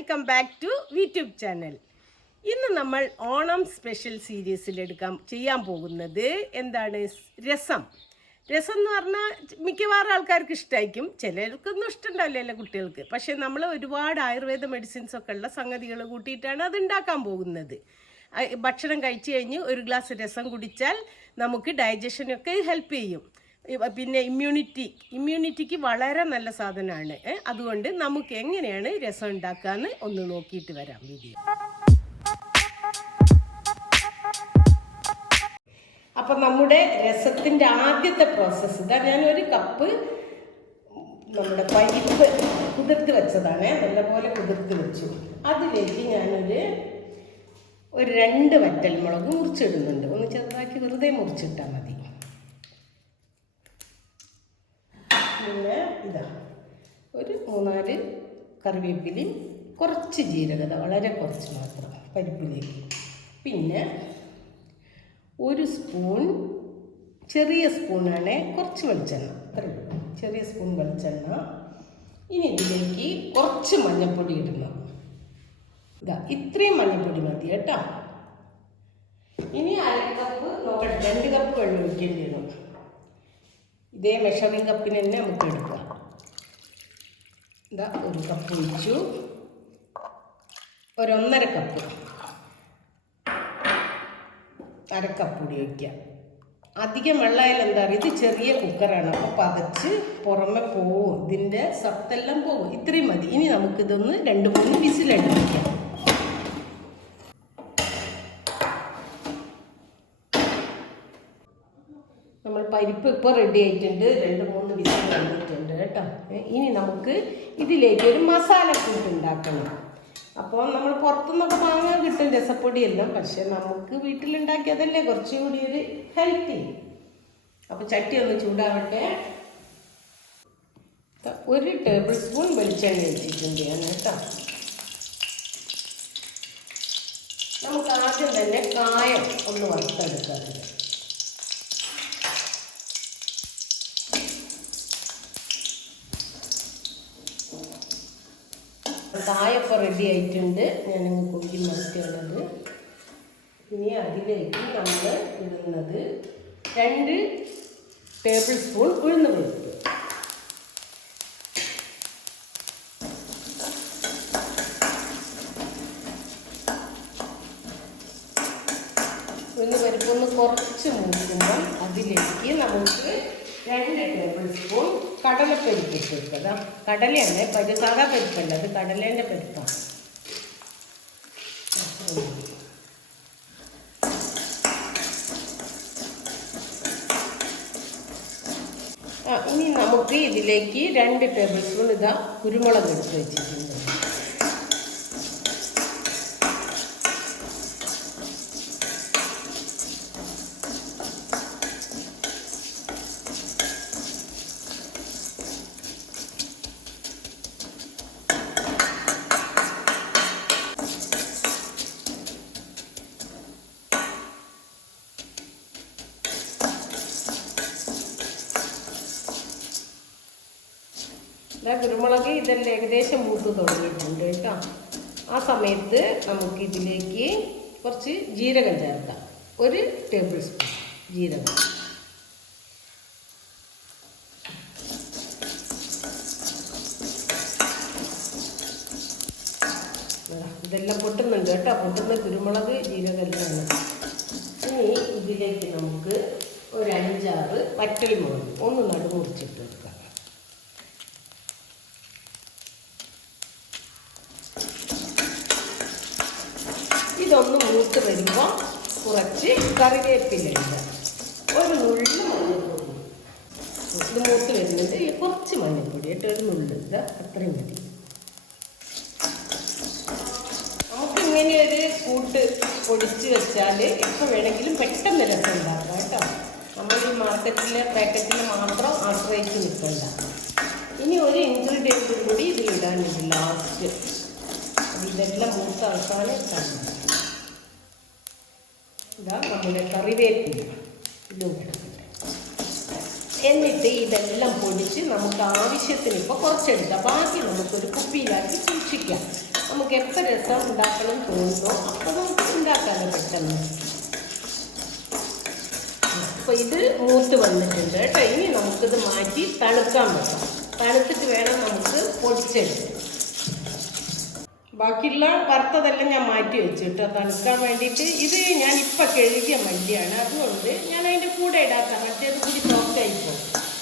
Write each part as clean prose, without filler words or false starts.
Welcome back to YouTube channel. ഇന്ന് നമ്മൾ Onam special സീരീസിൽ ചെയ്യാൻ പോകുന്നത് എന്താണ്? രസം. രസം എന്ന് പറഞ്ഞാൽ മിക്കവാറും ആൾക്കാർക്ക് ഇഷ്ടമായിരിക്കും, ചിലർക്കൊന്നും ഇഷ്ടമുണ്ടാവില്ലല്ലോ കുട്ടികൾക്ക്. പക്ഷേ നമ്മൾ ഒരുപാട് ആയുർവേദ മെഡിസിൻസ് ഒക്കെ ഉള്ള സംഗതികൾ കൂട്ടിയിട്ടാണ് അത് ഉണ്ടാക്കാൻ പോകുന്നത്. ഭക്ഷണം കഴിച്ചു കഴിഞ്ഞ് ഒരു ഗ്ലാസ് രസം കുടിച്ചാൽ നമുക്ക് ഡൈജഷനൊക്കെ ഹെൽപ്പ് ചെയ്യും. പിന്നെ ഇമ്മ്യൂണിറ്റിക്ക് വളരെ നല്ല സാധനമാണ്. അതുകൊണ്ട് നമുക്ക് എങ്ങനെയാണ് രസം ഉണ്ടാക്കാന്ന് ഒന്ന് നോക്കിയിട്ട് വരാം വീഡിയോ. അപ്പം നമ്മുടെ രസത്തിൻ്റെ ആദ്യത്തെ പ്രോസസ്സ് ഇതാ. ഞാനൊരു കപ്പ് നമ്മുടെ പരിപ്പ് കുതിർത്ത് വെച്ചതാണ്, നല്ലപോലെ കുതിർത്ത് വെച്ചു. അതിലേക്ക് ഞാനൊരു 2 വറ്റൽമുളക് മുറിച്ചിടുന്നുണ്ട്. ഒന്ന് ചെറുതാക്കി വെറുതെ മുറിച്ചിട്ടാൽ മതി. പിന്നെ ഇതാ ഒരു 3-4 കറിവേപ്പിലയും കുറച്ച് ജീരകത, വളരെ കുറച്ച് മാത്രം പരിപ്പിലേക്ക്. പിന്നെ 1 സ്പൂൺ, ചെറിയ സ്പൂണാണ്, കുറച്ച് വെളിച്ചെണ്ണ, അത്രയും ചെറിയ സ്പൂൺ വെളിച്ചെണ്ണ. ഇനി ഇതിലേക്ക് കുറച്ച് മഞ്ഞൾപ്പൊടി ഇടണം. ഇതാ ഇത്രയും മഞ്ഞൾപ്പൊടി മതി കേട്ടോ. ഇനി 1/2 കപ്പ് നോക്കട്ടെ, 2 കപ്പ് വെള്ളം ഒഴിക്കേണ്ടി വരും. ഇതേ മെഷറിംഗ് കപ്പിന് തന്നെ നമുക്ക് എടുക്കാം. ഇതാ 1 കപ്പ് ഒഴിച്ചു. 1.5 കപ്പ്, 1/2 കപ്പ് കൂടി ഒഴിക്കാം. അധികം വെള്ളമായാലും എന്താ പറയുക, ഇത് ചെറിയ കുക്കറാണ്, അപ്പോൾ പതച്ച് പുറമെ പോവും, ഇതിൻ്റെ സത്തെല്ലാം പോകും. ഇത്രയും മതി. ഇനി നമുക്കിതൊന്ന് 2-3 വിസിലടിപ്പിക്കാം. നമ്മൾ പരിപ്പ് ഇപ്പോൾ റെഡി ആയിട്ടുണ്ട്, 2-3 വിസിൽ വന്നിട്ടുണ്ട് കേട്ടോ. ഇനി നമുക്ക് ഇതിലേക്ക് ഒരു മസാലക്കൂട്ട് ഉണ്ടാക്കണം. അപ്പോൾ നമ്മൾ പുറത്തുനിന്നൊക്കെ വാങ്ങാൻ കിട്ടും രസപ്പൊടിയെല്ലാം, പക്ഷെ നമുക്ക് വീട്ടിലുണ്ടാക്കിയതല്ലേ കുറച്ചുകൂടി ഒരു ഹെൽത്തി. അപ്പോൾ ചട്ടി ഒന്ന് ചൂടാവട്ടെ. 1 ടേബിൾ സ്പൂൺ വെളിച്ചെണ്ണ വെച്ചിട്ടുണ്ട് ഞാൻ കേട്ടോ. നമുക്ക് ആദ്യം തന്നെ കായം ഒന്ന് വറുത്തെടുക്കാം. കായപ്പോൾ റെഡി ആയിട്ടുണ്ട്, ഞാനിങ്ങ് കോരി മാറ്റിയുള്ളത്. ഇനി അതിലേക്ക് നമ്മൾ ഇടുന്നത് 2 ടേബിൾ സ്പൂൺ ഉഴുന്ന് പരിപ്പ്. ഉഴുന്ന് പരിപ്പൊന്ന് കുറച്ച് മൂക്കുമ്പോൾ അതിലേക്ക് നമുക്ക് 2 ടേബിൾ സ്പൂൺ കടലപ്പരിപ്പ് ഇട്ട് വെക്കുക. കടലയാണ്, സാധാ പരിപ്പല്ല, അത് കടലേൻ്റെ പരിപ്പാണ്. ഇനി നമുക്ക് ഇതിലേക്ക് 2 ടേബിൾ സ്പൂൺ ഇതാ കുരുമുളക് എടുത്ത് വെച്ചിട്ടുണ്ട്. കുരുമുളക് ഇതെല്ലാം ഏകദേശം മൂത്ത് തുടങ്ങിയിട്ടുണ്ട് കേട്ടോ. ആ സമയത്ത് നമുക്കിതിലേക്ക് കുറച്ച് ജീരകം ചേർക്കാം. 1 ടേബിൾ സ്പൂൺ ജീരകം. ഇതെല്ലാം പൊട്ടുന്നുണ്ട് കേട്ടോ, പൊട്ടുന്ന കുരുമുളക് ജീരകമെല്ലാം. ഇനി ഇതിലേക്ക് നമുക്ക് ഒരു 5-6 വറ്റൽമുളക് ഒന്ന് നടുമുറിച്ചിട്ട് വെക്കാം. ഇതൊന്ന് മൂത്ത് വരുമ്പോൾ കുറച്ച് കറിവേപ്പില ഇടുക, 1 നുള്ള് മഞ്ഞൾപ്പൊടി. ഇത് മൂത്ത് വരുന്നത് കുറച്ച് മഞ്ഞൾപ്പൊടി ഇട്ട് 1 നുള്ള് ഇടുക, അത്രയും മതി. നമുക്കിങ്ങനെ ഒരു കൂട്ട് പൊടിച്ച് വെച്ചാൽ എപ്പോൾ വേണമെങ്കിലും പെട്ടെന്ന് രസം ഉണ്ടാക്കാം കേട്ടോ. നമ്മൾ ഈ മാർക്കറ്റിലെ പാക്കറ്റിൽ മാത്രം ആശ്രയിച്ച് നിൽക്കണ്ട. ഇനി ഒരു ഇൻഗ്രീഡിയൻറ്റും കൂടി ഇതിലിടാനുണ്ട് ലാസ്റ്റ്. ഇതെല്ലാം മൂത്ത അവസാനം ഇട്ടാൽ ഇതാ നമ്മുടെ കറിവേപ്പില ഇതും കിടക്കട്ടെ. എന്നിട്ട് ഇതെല്ലാം പൊടിച്ച് നമുക്ക് ആവശ്യത്തിന് ഇപ്പോൾ കുറച്ചെടുക്കാം, ബാക്കി നമുക്കൊരു കുപ്പിയിലാക്കി സൂക്ഷിക്കാം. നമുക്ക് നമുക്ക് എപ്പോൾ രസം ഉണ്ടാക്കണം തോന്നുന്നു അപ്പോൾ നമുക്ക് ഉണ്ടാക്കാമല്ലോ പെട്ടെന്ന്. അപ്പോൾ ഇത് മൂത്ത് വന്നിട്ടുണ്ട് കേട്ടോ. ഇനി നമുക്കിത് മാറ്റി തണുക്കാൻ വെക്കാം. തണുത്തിട്ട് വേണം നമുക്ക് പൊടിച്ചെടുക്കാം. ബാക്കിയുള്ള വറുത്തതെല്ലാം ഞാൻ മാറ്റി വെച്ചു കേട്ടോ തണുക്കാൻ വേണ്ടിയിട്ട്. ഇത് ഞാനിപ്പോൾ കഴുകിയ മല്ലിയാണ്, അതുകൊണ്ട് ഞാൻ അതിൻ്റെ കൂടെ ഇടാത്ത മറ്റേത് കൂടി സോഫ്റ്റായി പോകും.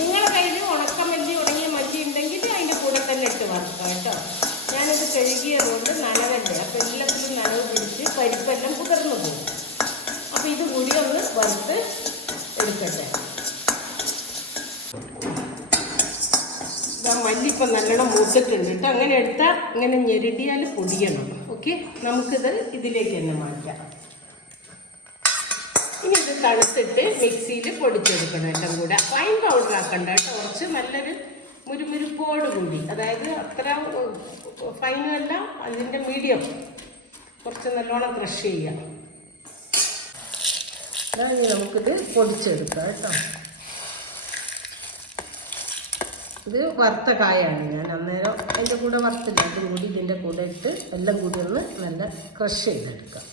നിങ്ങളുടെ കയ്യിൽ ഉണക്കമല്ലി ഉണങ്ങിയ മല്ലി ഉണ്ടെങ്കിൽ അതിൻ്റെ കൂടെ തന്നെ ഇട്ട് വറുക്കാം കേട്ടോ. ഞാനിത് കഴുകിയതുകൊണ്ട് നനവല്ലേ, അപ്പോൾ എല്ലാത്തിലും നനവ് പിടിച്ച് പരിപ്പെല്ലാം കുതിർന്നു പോകും. അപ്പോൾ ഇത് കൂടി ഒന്ന് വറുത്ത് എടുക്കട്ടെ. മല്ലി ഇപ്പം നല്ലോണം മൂത്തിട്ടുണ്ട് കേട്ടോ. അങ്ങനെ എടുത്താൽ ഇങ്ങനെ ഞെരുടിയാൽ പൊടിയണം. ഓക്കെ, നമുക്കിത് ഇതിലേക്ക് തന്നെ മാറ്റാം. ഇനി ഇത് തണുത്തിട്ട് മിക്സിയിൽ പൊടിച്ചെടുക്കണം എല്ലാം കൂടെ. ഫൈൻ പൗഡർ ആക്കണ്ട കേട്ടോ, കുറച്ച് നല്ലൊരു മുരുമുരുപ്പോട് കൂടി, അതായത് അത്ര ഫൈനും അല്ല, അതിൻ്റെ മീഡിയം, കുറച്ച് നല്ലോണം ക്രഷ് ചെയ്യാം. അതായത് നമുക്കിത് പൊടിച്ചെടുക്കാം കേട്ടോ. ഇത് വറുത്ത കായാണ്, ഞാൻ അന്നേരം അതിൻ്റെ കൂടെ വറുത്തില്ല, അതും കൂടി ഇതിൻ്റെ കൂടെ ഇട്ട് എല്ലാം കൂടി ഒന്ന് നല്ല ക്രഷ് ചെയ്തെടുക്കാം.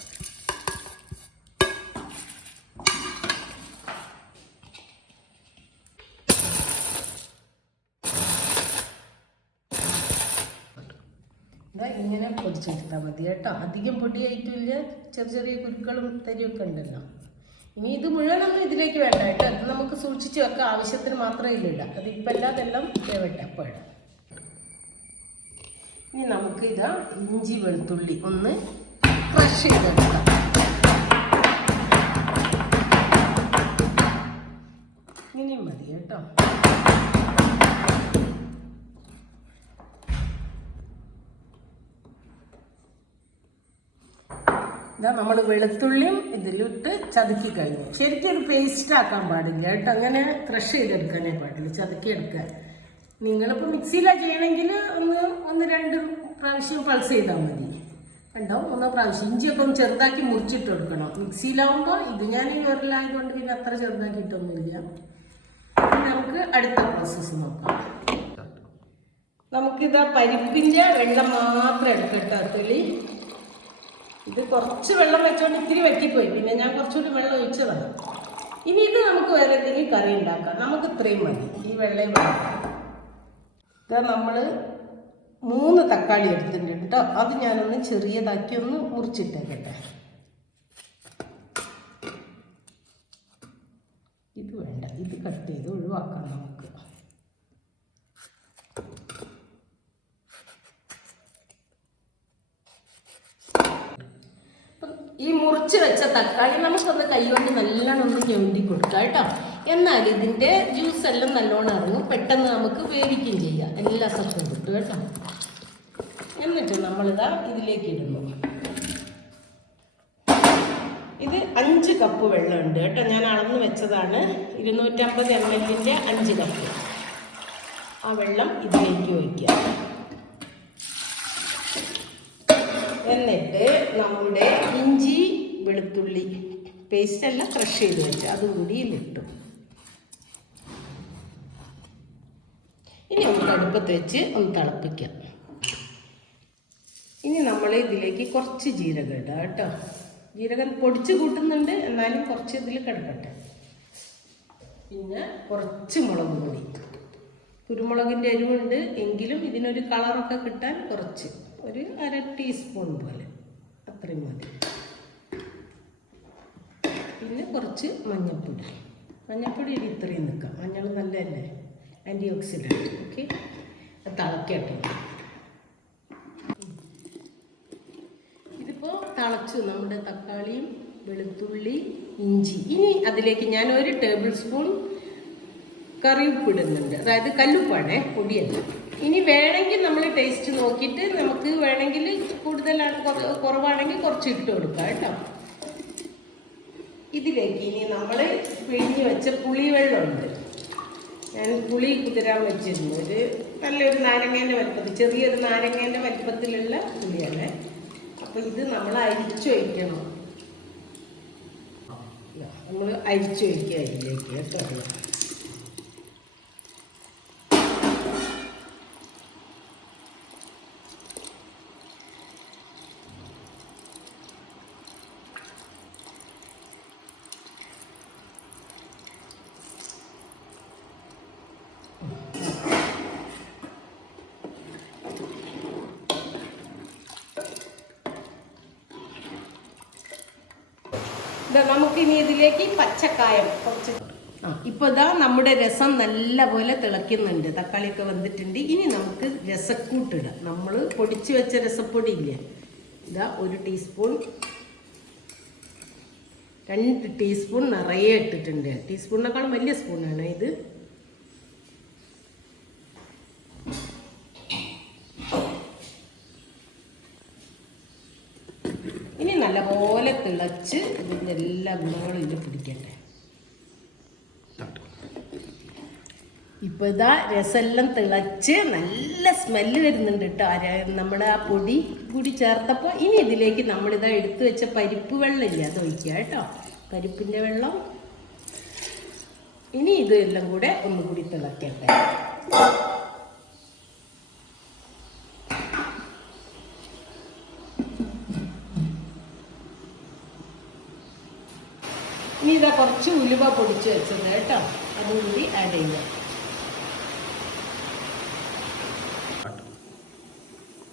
ഇങ്ങനെ പൊടിച്ചെടുത്താൽ മതി കേട്ടോ. അധികം പൊടിയായിട്ടില്ല, ചെറിയ ചെറിയ കുരുക്കളും തരിയൊക്കെ ഉണ്ടല്ലോ. ഇനി ഇത് മുഴുവനൊന്നും ഇതിലേക്ക് വേണ്ട കേട്ടോ. അത് നമുക്ക് സൂക്ഷിച്ച് വെക്കാം, ആവശ്യത്തിന് മാത്രമേ ഇല്ലില്ല. അതിപ്പോൾ അതെല്ലാം വേവട്ടെ അപ്പോൾ. ഇനി നമുക്ക് ഇതാ ഇഞ്ചി വെളുത്തുള്ളി ഒന്ന് ക്രഷ് ചെയ്തെടുക്കാം. ഇനിയും മതി കേട്ടോ. ഇതാ നമ്മൾ വെളുത്തുള്ളിയും ഇതിലിട്ട് ചതുക്കി കഴിഞ്ഞു. ശരിക്കും ഒരു പേസ്റ്റ് ആക്കാൻ പാടില്ല കേട്ടോ, അങ്ങനെ ക്രഷ് ചെയ്തെടുക്കാനേ പാടില്ല, ചതുക്കി എടുക്കാൻ. നിങ്ങളിപ്പോൾ മിക്സിയിലാണ് ചെയ്യണമെങ്കിൽ ഒന്ന് രണ്ട് പ്രാവശ്യം പൾസ് ചെയ്താൽ മതി. ഉണ്ടാവും 3 പ്രാവശ്യം. ഇഞ്ചിയൊക്കെ ഒന്ന് ചെറുതാക്കി മുറിച്ചിട്ട് കൊടുക്കണം. മിക്സിയിലാവുമ്പോൾ ഇത് ഞാൻ വിരലായതുകൊണ്ട് പിന്നെ അത്ര ചെറുതാക്കിയിട്ടൊന്നുമില്ല. നമുക്ക് അടുത്ത പ്രോസസ്സ് നോക്കാം. നമുക്കിതാ പരിപ്പിൻ്റെ വെള്ളം മാത്രം എടുക്കട്ടോ തെളി. ഇത് കുറച്ച് വെള്ളം വെച്ചോണ്ട് ഇത്തിരി വറ്റിപ്പോയി, പിന്നെ ഞാൻ കുറച്ചുകൂടി വെള്ളം ഒഴിച്ചതാണ്. ഇനി ഇത് നമുക്ക് വേറെ എന്തെങ്കിലും കറി ഉണ്ടാക്കാം. നമുക്ക് ഇത്രയും മതി, ഈ വെള്ളയും വേണം. ഇതാ നമ്മൾ 3 തക്കാളി എടുത്തിട്ടുണ്ട് കേട്ടോ. അത് ഞാനൊന്ന് ചെറിയതാക്കി ഒന്ന് മുറിച്ചിട്ടേക്കട്ടെ. ഇത് വേണ്ട, ഇത് കട്ട് ചെയ്ത് ഒഴിവാക്കാം നമുക്ക്. ഈ മുറിച്ച് വെച്ച തക്കാളി നമുക്കൊന്ന് കൈകൊണ്ട് നല്ലോണം ഒന്ന് ഞൊണ്ടി കൊടുക്കാം കേട്ടോ. എന്നാൽ ഇതിൻ്റെ ജ്യൂസ് എല്ലാം നല്ലോണം ഇറങ്ങും, പെട്ടെന്ന് നമുക്ക് വേവിക്കുകയും ചെയ്യാം, എല്ലാ സത്തും കിട്ടും കേട്ടോ. എന്നിട്ട് നമ്മളിതാ ഇതിലേക്ക് ഇടുന്നു. ഇത് 5 കപ്പ് വെള്ളമുണ്ട് കേട്ടോ, ഞാൻ അളന്ന് വെച്ചതാണ്. 250 ml 5 കപ്പ്. ആ വെള്ളം ഇതിലേക്ക് ഒഴിക്കാം. എന്നിട്ട് നമ്മുടെ ഇഞ്ചി വെളുത്തുള്ളി പേസ്റ്റെല്ലാം ക്രഷ് ചെയ്ത് വെച്ച് അതും കൂടി ഇതിലിട്ടു. ഇനി നമുക്ക് അടുപ്പത്ത് വെച്ച് ഒന്ന് തിളപ്പിക്കാം. ഇനി നമ്മൾ ഇതിലേക്ക് കുറച്ച് ജീരകം ഇടാം കേട്ടോ. ജീരകം പൊടിച്ച് കൂട്ടുന്നുണ്ട്, എന്നാലും കുറച്ച് ഇതിൽ കിടക്കട്ടെ. പിന്നെ കുറച്ച് മുളക് പൊടി, കുരുമുളകിൻ്റെ എരിവുണ്ട് എങ്കിലും ഇതിനൊരു കളറൊക്കെ കിട്ടാൻ കുറച്ച്, ഒരു 1/2 ടീസ്പൂൺ പോലെ, അത്രയും മതി. പിന്നെ കുറച്ച് മഞ്ഞൾപ്പൊടി. മഞ്ഞൾപ്പൊടി ഇത്രയും നിൽക്കാം, മഞ്ഞൾ നല്ലതല്ലേ, ആൻറ്റിഓക്സിഡൻറ്റ്. ഓക്കെ, തിളക്കട്ടെ. ഇതിപ്പോൾ തിളച്ചു നമ്മുടെ തക്കാളിയും വെളുത്തുള്ളി ഇഞ്ചി. ഇനി അതിലേക്ക് ഞാൻ 1 ടേബിൾ സ്പൂൺ കറിയുപ്പ് ഇടുന്നുണ്ട്, അതായത് കല്ലുപ്പാണേ, പൊടിയല്ല. ഇനി വേണമെങ്കിൽ നമ്മൾ ടേസ്റ്റ് നോക്കിയിട്ട് നമുക്ക് വേണമെങ്കിൽ കൂടുതലാണ് കുറവാണെങ്കിൽ കുറച്ച് ഇട്ട് കൊടുക്കാം കേട്ടോ. ഇതിലേക്ക് ഇനി നമ്മൾ പിഴിഞ്ഞ് വെച്ച പുളിവെള്ളമുണ്ട്. ഞാൻ പുളി കുതിരാൻ വെച്ചിരുന്നു, ഒരു നല്ലൊരു നാരങ്ങേൻ്റെ വലിപ്പത്തിൽ, ചെറിയൊരു നാരങ്ങേൻ്റെ വലിപ്പത്തിലുള്ള പുളിയാണ്. അപ്പോൾ ഇത് നമ്മൾ അരിച്ചൊഴിക്കണം. നമ്മൾ അരിച്ചൊഴിക്കുക ഇതിലേക്ക് കേട്ടോ. നമുക്കിനി ഇതിലേക്ക് പച്ചക്കായം കുറച്ച്. ഇപ്പോൾ ഇതാ നമ്മുടെ രസം നല്ലപോലെ തിളയ്ക്കുന്നുണ്ട്, തക്കാളിയൊക്കെ വന്നിട്ടുണ്ട്. ഇനി നമുക്ക് രസക്കൂട്ടിടാം. നമ്മൾ പൊടിച്ച് വെച്ച രസപ്പൊടി ഇല്ലേ, ഇതാ 1 ടീസ്പൂൺ, 2 ടീസ്പൂൺ നിറയെ ഇട്ടിട്ടുണ്ട്. ടീസ്പൂണിനേക്കാളും വലിയ സ്പൂണാണ് ഇത്. ഇനി നല്ലപോലെ തിളച്ച് ഇതിൻ്റെ എല്ലാ ഗുണങ്ങളും ഇതിൽ പിടിക്കട്ടെ. ഇപ്പോൾ ഇതാ രസമെല്ലാം തിളച്ച് നല്ല സ്മെല്ല് വരുന്നുണ്ട് കേട്ടോ. നമ്മുടെ ആ പൊടി കൂടി ചേർത്തപ്പോൾ ഇനി ഇതിലേക്ക് നമ്മളിതാ എടുത്തു വെച്ച പരിപ്പ് വെള്ളം ഇല്ല, അത് ഒഴിക്കുക കേട്ടോ, പരിപ്പിൻ്റെ വെള്ളം. ഇനി ഇതെല്ലാം കൂടെ ഒന്നുകൂടി തിളക്കട്ടെ. ഇനി ഇതാ കുറച്ച് ഉലുവ പൊടിച്ച് വെച്ചത് കേട്ടോ, അതും കൂടി ആഡ് ചെയ്യുക.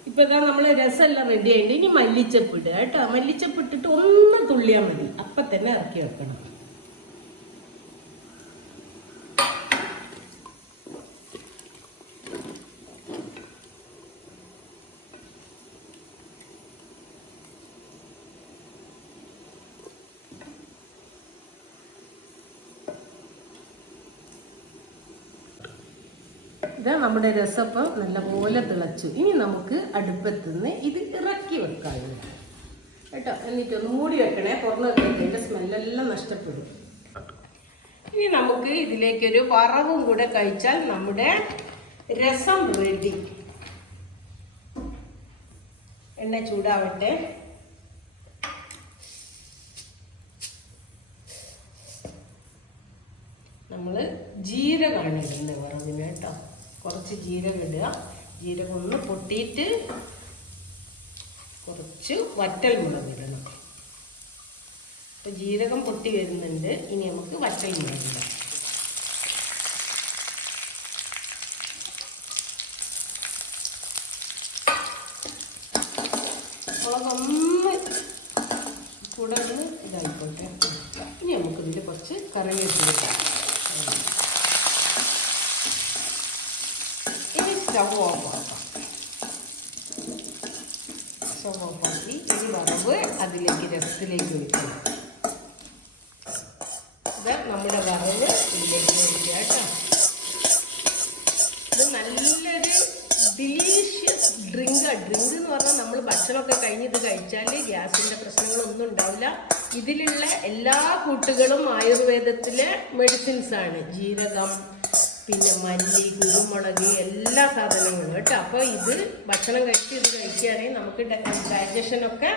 ഇപ്പൊ ഇതാ നമ്മൾ രസമെല്ലാം റെഡി ആയിട്ട് ഇനി മല്ലിച്ചപ്പ് ഇടുക കേട്ടോ. മല്ലിച്ചപ്പ് ഇട്ടിട്ട് ഒന്ന് തുള്ളിയാൽ മതി, അപ്പൊ തന്നെ ഇറക്കി വെക്കണം. ഇതാ നമ്മുടെ രസപ്പം നല്ലപോലെ തിളച്ചു. ഇനി നമുക്ക് അടുപ്പത്ത് നിന്ന് ഇത് ഇറക്കി വെക്കാനുണ്ട് കേട്ടോ. എന്നിട്ടൊന്ന് മൂടി വെക്കണേ, തുറന്ന് വെക്കട്ടെ, ഇതിൻ്റെ സ്മെല്ലെല്ലാം നഷ്ടപ്പെടും. ഇനി നമുക്ക് ഇതിലേക്കൊരു വറവും കൂടെ കഴിച്ചാൽ നമ്മുടെ രസം റെഡി. എണ്ണ ചൂടാവട്ടെ. നമ്മൾ ജീരകമാണ് ഇടുന്നത് വറവിന് കേട്ടോ. കുറച്ച് ജീരകം ഇടുക. ജീരകം ഒന്ന് പൊട്ടിയിട്ട് കുറച്ച് വറ്റൽമുളക് ഇടണം. അപ്പോൾ ജീരകം പൊട്ടി വരുന്നുണ്ട്. ഇനി നമുക്ക് വറ്റൽമുളക് ഇടാം. മുളകൊന്ന് കൂടെ ഒന്ന് ഇതായിക്കോട്ടെ. ഇനി നമുക്ക് ഇതിൽ കുറച്ച് കറിവേപ്പില ഇടാം. സ്റ്റവ് ഓഫാക്കാം. സ്റ്റവ് ഓഫാക്കി ഈ വറവ് അതിലേക്ക് രസത്തിലേക്ക് ഒഴിക്കണം. ഇത് നമ്മുടെ വറവ് ഇതിലേക്ക് ഒഴിക്കുക കേട്ടോ. ഇത് നല്ലൊരു ഡിലീഷ്യസ് ഡ്രിങ്ക് എന്ന് പറഞ്ഞാൽ നമ്മൾ ഭക്ഷണമൊക്കെ കഴിഞ്ഞിട്ട് കഴിച്ചാൽ ഗ്യാസിൻ്റെ പ്രശ്നങ്ങളൊന്നും ഉണ്ടാവില്ല. ഇതിലുള്ള എല്ലാ കൂട്ടുകളും ആയുർവേദത്തിലെ മെഡിസിൻസാണ്. ജീരകം, പിന്നെ മല്ലി, കുരുമുളക്, എല്ലാ സാധനങ്ങളും കേട്ടോ. അപ്പോൾ ഇത് ഭക്ഷണം കഴിച്ച് ഇത് കഴിക്കുകയാണെങ്കിൽ നമുക്ക് ഡൈജഷനൊക്കെ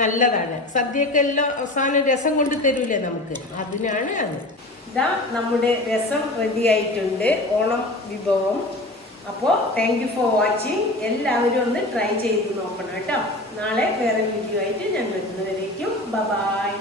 നല്ലതാണ്. സദ്യയൊക്കെ എല്ലാം അവസാനം രസം കൊണ്ട് തരൂലേ നമുക്ക്, അതിനാണ് അത്. ഇതാ നമ്മുടെ രസം റെഡി ആയിട്ടുണ്ട്, ഓണം വിഭവം. അപ്പോൾ താങ്ക് യു ഫോർ വാച്ചിങ്. എല്ലാവരും ഒന്ന് ട്രൈ ചെയ്ത് നോക്കണം കേട്ടോ. നാളെ വേറെ വീഡിയോ ആയിട്ട് ഞാൻ വരുന്നവരേക്കും ബൈ.